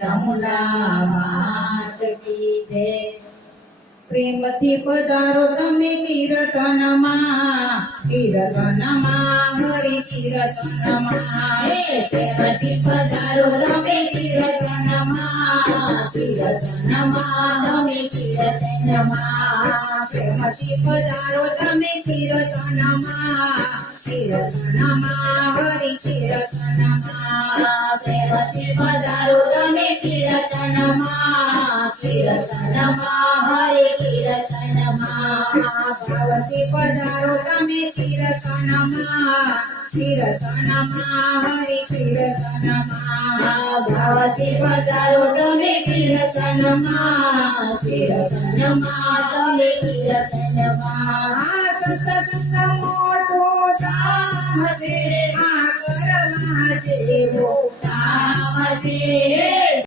ચામુંડા માત કી જય। પ્રેમથી પધારો તમે કીર્તનમાં, કીર્તનમાં હરિ કીર્તનમાં। હે પ્રેમથી પધારો તમે કીર્તનમાં, કીર્તનમાં તમે કીર્તનમાં। પ્રેમથી પધારો તમે કીર્તનમાં, કીર્તનમાં હરિ કીર્તનમાં। પ્રેમથી પધારો તમે કીર્તનમાં, કીર્તનમાં હરે કીર્તનમાં। ભાવથી પધારો તમે કીર્તનમાં, કીર્તનમાં હરિ કીર્તનમાં। ભાવથી પધારો તમે કીર્તનમાં, કીર્તનમાં તમે કીર્તનમાં। સત્સંગ મોટો ધામ છે, આ કરવા જેવો કામ છે